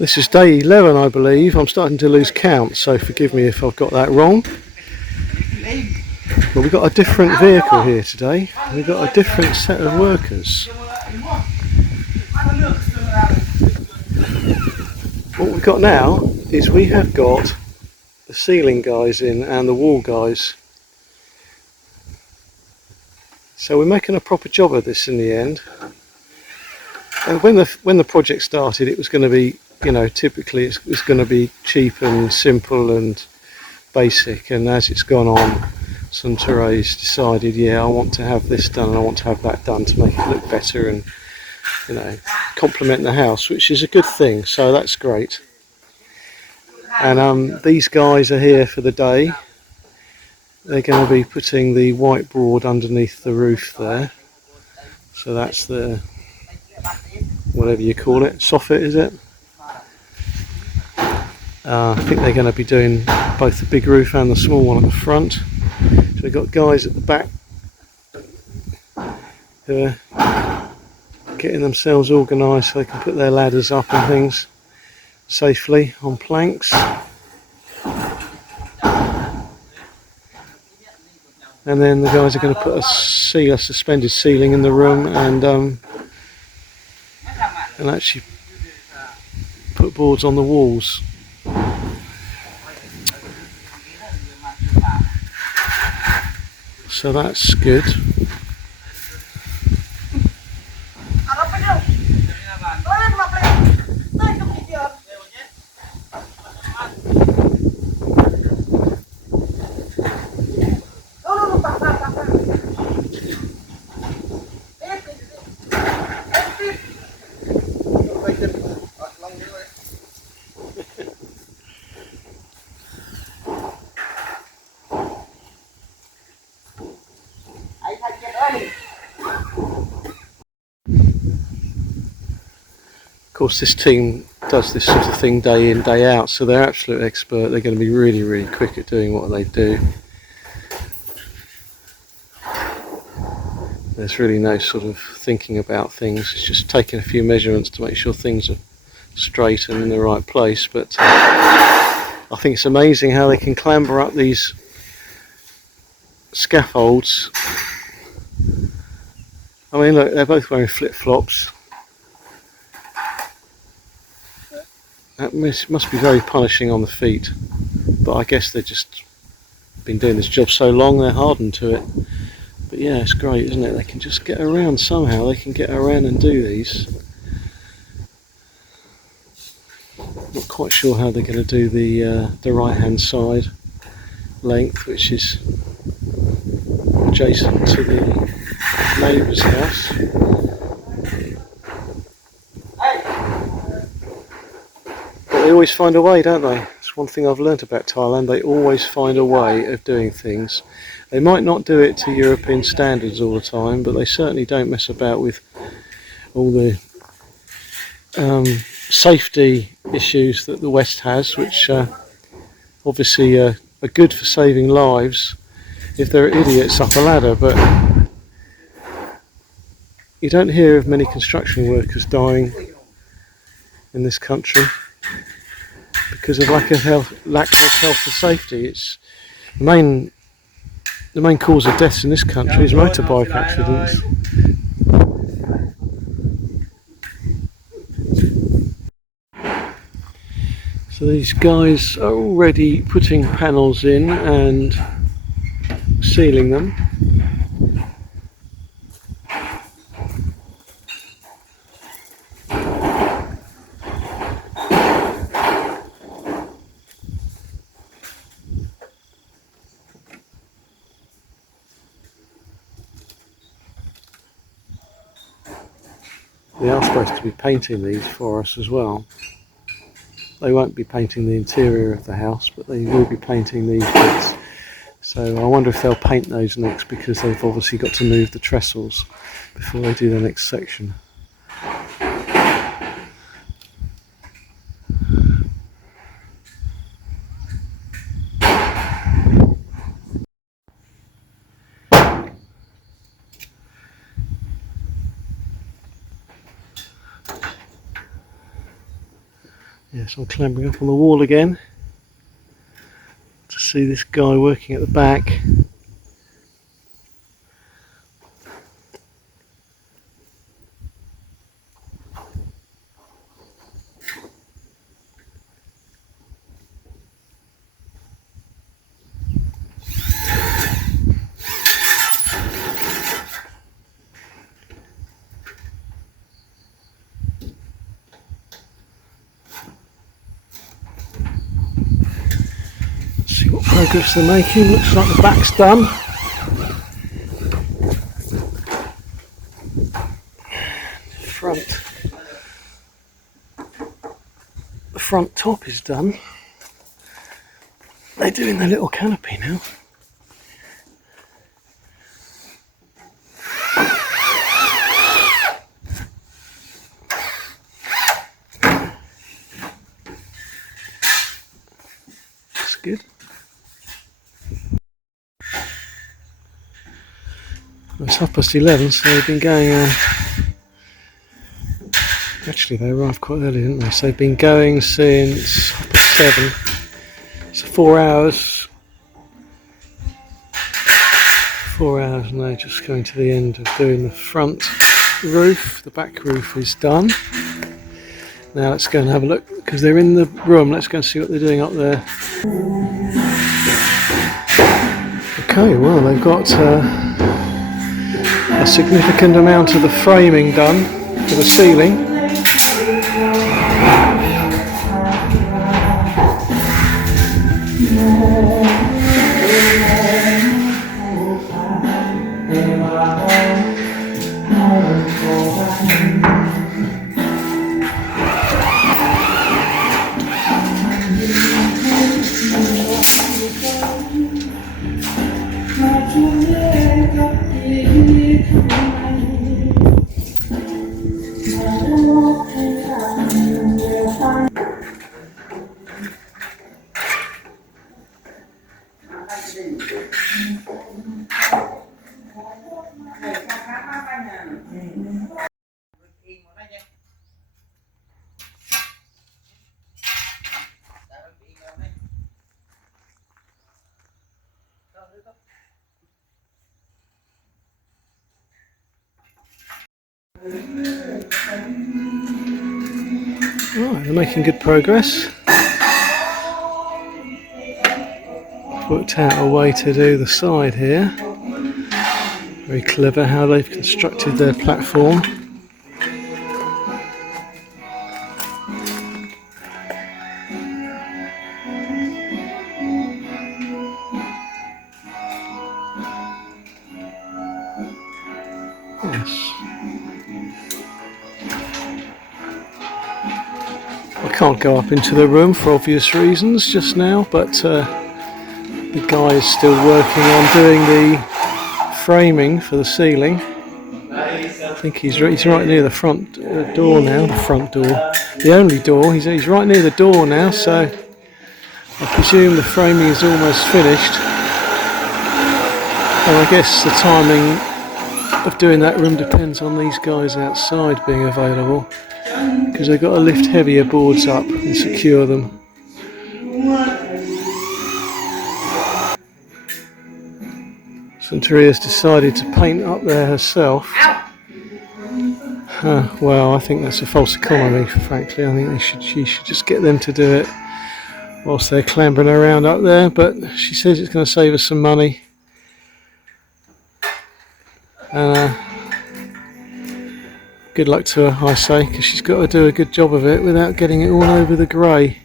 This is day 11, I believe. I'm starting to lose count, so forgive me if I've got that wrong. But we've got a different vehicle here today. We've got a different set of workers. What we've got now is we have got the ceiling guys in and the wall guys. So we're making a proper job of this in the end. And when the project started, it was going to be, you know, typically it's going to be cheap and simple and basic. And as it's gone on, Suntore's decided, yeah, I want to have this done and I want to have that done to make it look better and, you know, complement the house, which is a good thing. So that's great. And these guys are here for the day. They're going to be putting the white board underneath the roof there. So that's the, whatever you call it, soffit, is it? I think they're going to be doing both the big roof and the small one at the front. So we've got guys at the back who are getting themselves organised so they can put their ladders up and things safely on planks. And then the guys are going to put a suspended ceiling in the room and actually put boards on the walls. So that's good. Of course, this team does this sort of thing day in, day out, so they're absolute expert. They're going to be really, really quick at doing what they do. There's really no sort of thinking about things. It's just taking a few measurements to make sure things are straight and in the right place. But I think it's amazing how they can clamber up these scaffolds. I mean, look, they're both wearing flip-flops. That must be very punishing on the feet, but I guess they've just been doing this job so long they're hardened to it. But yeah, it's great, isn't it? They can just get around somehow. They can get around and do these. Not quite sure how they're going to do the right hand side length, which is adjacent to the neighbour's house. They always find a way, don't they? It's one thing I've learnt about Thailand. They always find a way of doing things. They might not do it to European standards all the time, but they certainly don't mess about with all the safety issues that the West has, which obviously are good for saving lives if they're idiots up a ladder, but you don't hear of many construction workers dying in this country because of lack of health and safety. It's the main cause of deaths in this country is motorbike accidents. So these guys are already putting panels in and sealing them. They are supposed to be painting these for us as well. They won't be painting the interior of the house, but they will be painting these bits. So I wonder if they'll paint those next, because they've obviously got to move the trestles before they do the next section. Yes, I'm clambering up on the wall again to see this guy working at the back. See what progress they're making. Looks like the back's done. The front top is done. They're doing the little canopy now. That's good. It's 11:30, so they've been going. Actually, they arrived quite early, didn't they? So they've been going since 7. So 4 hours. 4 hours, and they're just going to the end of doing the front roof. The back roof is done. Now let's go and have a look, because they're in the room. Let's go and see what they're doing up there. Okay, well, they've got a significant amount of the framing done for the ceiling. Right, they're making good progress. Worked out a way to do the side here. Very clever how they've constructed their platform. Yes. I can't go up into the room for obvious reasons just now, but the guy is still working on doing the framing for the ceiling. I think he's right near the front door now, the front door. The only door, he's right near the door now, so I presume the framing is almost finished. And I guess the timing of doing that room depends on these guys outside being available, because they've got to lift heavier boards up and secure them. Santeria's decided to paint up there herself. Well, I think that's a false economy, frankly. I think she should just get them to do it whilst they're clambering around up there, but she says it's going to save us some money. Good luck to her, I say, because she's got to do a good job of it without getting it all over the grey.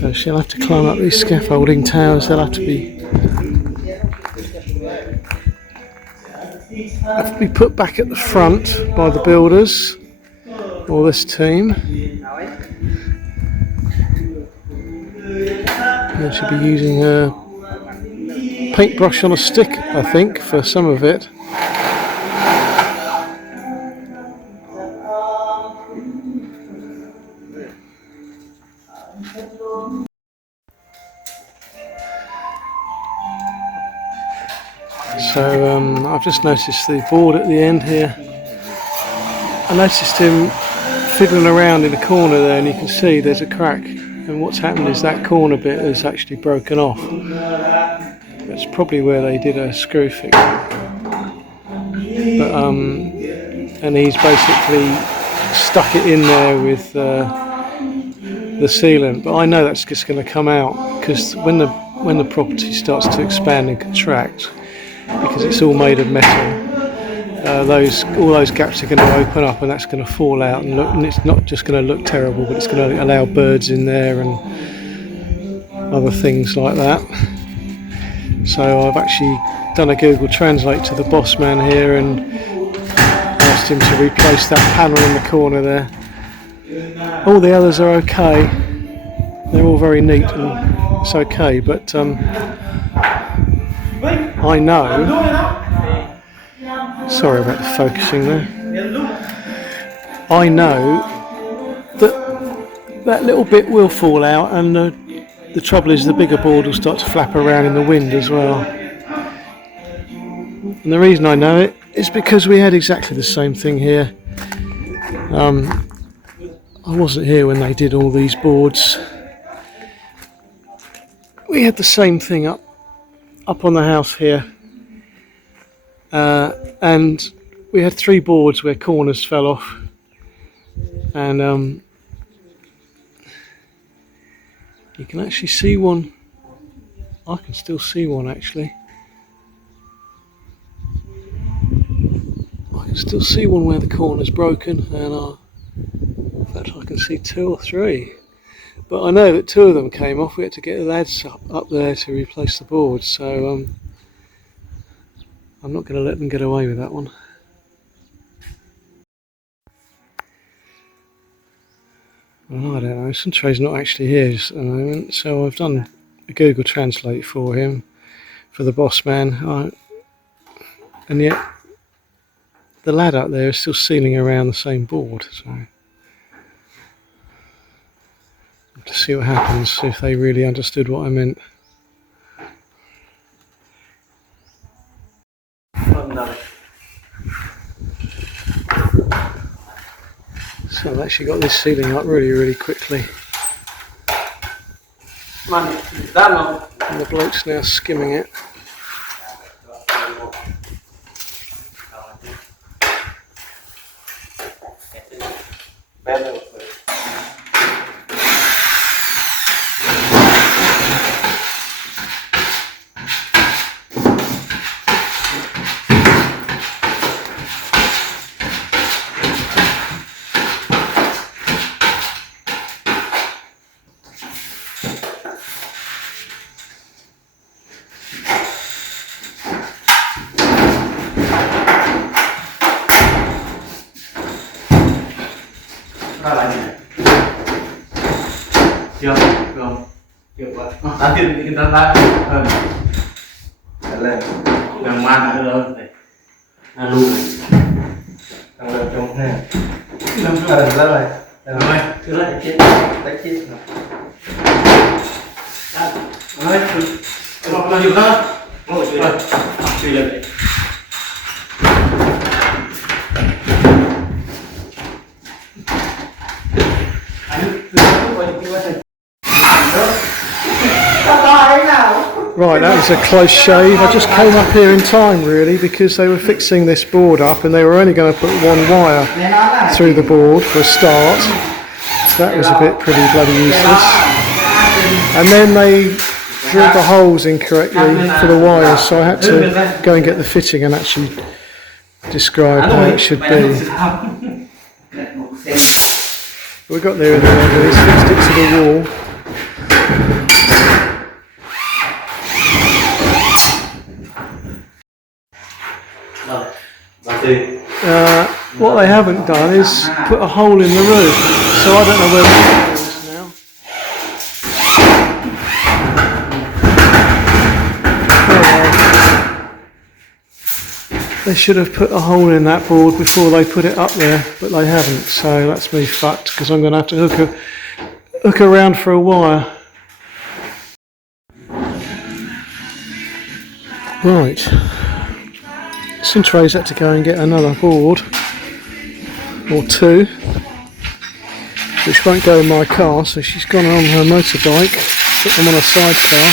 So she'll have to climb up these scaffolding towers. They'll have to be put back at the front by the builders or this team. And she'll be using her paintbrush on a stick, I think, for some of it. So I've just noticed the board at the end here. I noticed him fiddling around in the corner there, and you can see there's a crack, and what's happened is that corner bit has actually broken off. That's probably where they did a screw fix. But and he's basically stuck it in there with the sealant, but I know that's just going to come out, because when the property starts to expand and contract, because it's all made of metal, all those gaps are going to open up, and that's going to fall out, and it's not just going to look terrible, but it's going to allow birds in there and other things like that. So I've actually done a Google Translate to the boss man here and asked him to replace that panel in the corner there. All the others are okay, they're all very neat and it's okay, but I know, sorry about the focusing there, I know that that little bit will fall out, and the trouble is the bigger board will start to flap around in the wind as well. And the reason I know it is because we had exactly the same thing here. I wasn't here when they did all these boards. We had the same thing up on the house here, and we had 3 boards where corners fell off, and you can actually see one. I can still see one actually. I can still see one where the corner's broken, and in fact I can see 2 or 3. But I know that 2 of them came off. We had to get the lads up there to replace the boards, so I'm not going to let them get away with that one. Well, I don't know, Suntray's not actually here at the moment, so I've done a Google Translate for him, for the boss man, and yet the lad up there is still sealing around the same board, so to see what happens, if they really understood what I meant. So I've actually got this sealing up really quickly. And the bloke's now skimming it. Chưa, không? Chưa quá. Nanti kita lihat. Lên. Yang mana dulu? Lalu. Yang trong này. Làm rồi. Rồi. Cứ lại chết. Tách chết. Rồi. Không có nhiều nữa. Ngồi chơi. Chơi lên. Right, that was a close shave. I just came up here in time really, because they were fixing this board up and they were only going to put 1 wire through the board for a start. So that was a bit pretty bloody useless. And then they drilled the holes incorrectly for the wires, so I had to go and get the fitting and actually describe how it should be. But we got there in the end, and he's fixed it to the wall. What they haven't done is put a hole in the roof, so I don't know where the hole is now. They should have put a hole in that board before they put it up there, but they haven't, so that's me fucked, because I'm going to have to hook around for a wire. Right. Cintra's had to go and get another board or two, which won't go in my car, so she's gone on her motorbike, put them on a sidecar,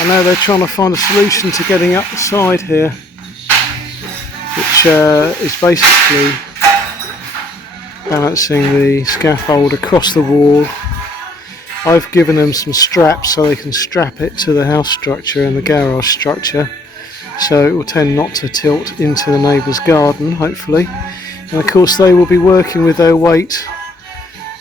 and now they're trying to find a solution to getting up the side here, which is basically balancing the scaffold across the wall. I've given them some straps so they can strap it to the house structure and the garage structure, so it will tend not to tilt into the neighbour's garden, hopefully. And of course they will be working with their weight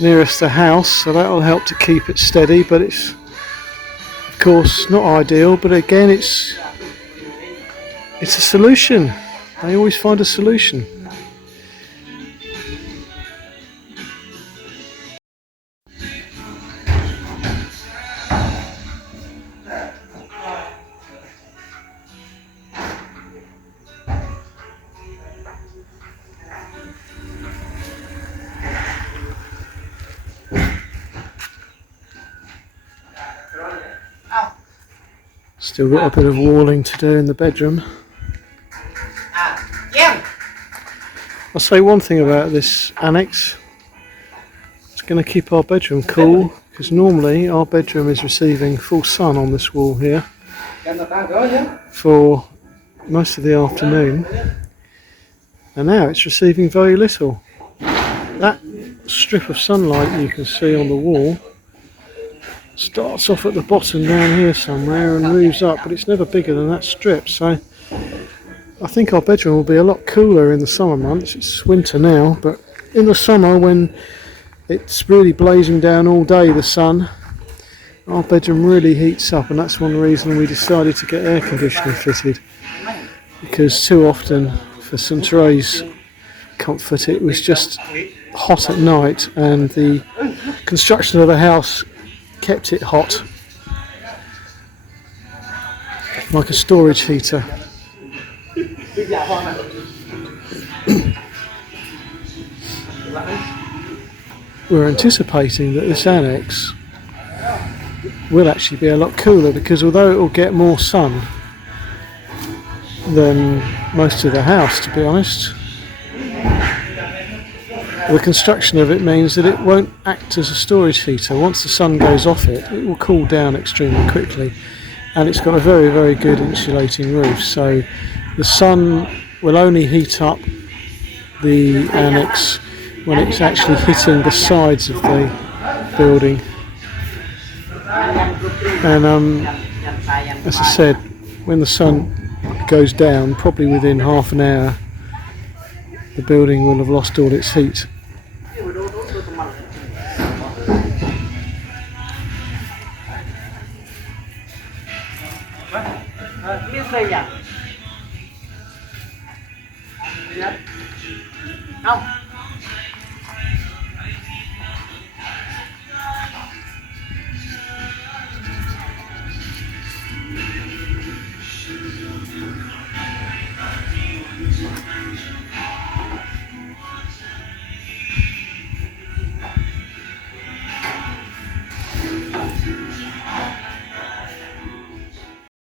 nearest the house, so that will help to keep it steady, but it's of course not ideal, but again it's a solution. They always find a solution. Still got a bit of walling to do in the bedroom. I'll say one thing about this annex. It's going to keep our bedroom cool, because normally our bedroom is receiving full sun on this wall here for most of the afternoon, and now it's receiving very little. That strip of sunlight you can see on the wall starts off at the bottom down here somewhere and moves up, but it's never bigger than that strip, so I think our bedroom will be a lot cooler in the summer months. It's winter now, but in the summer when it's really blazing down all day, the sun, our bedroom really heats up, and that's one reason we decided to get air conditioning fitted, because too often for Cintra's comfort it was just hot at night, and the construction of the house kept it hot, like a storage heater. We're anticipating that this annex will actually be a lot cooler, because although it will get more sun than most of the house, to be honest, the construction of it means that it won't act as a storage heater. Once the sun goes off it, it will cool down extremely quickly, and it's got a very, very good insulating roof, so the sun will only heat up the annex when it's actually hitting the sides of the building. And as I said, when the sun goes down, probably within half an hour, the building will have lost all its heat. Không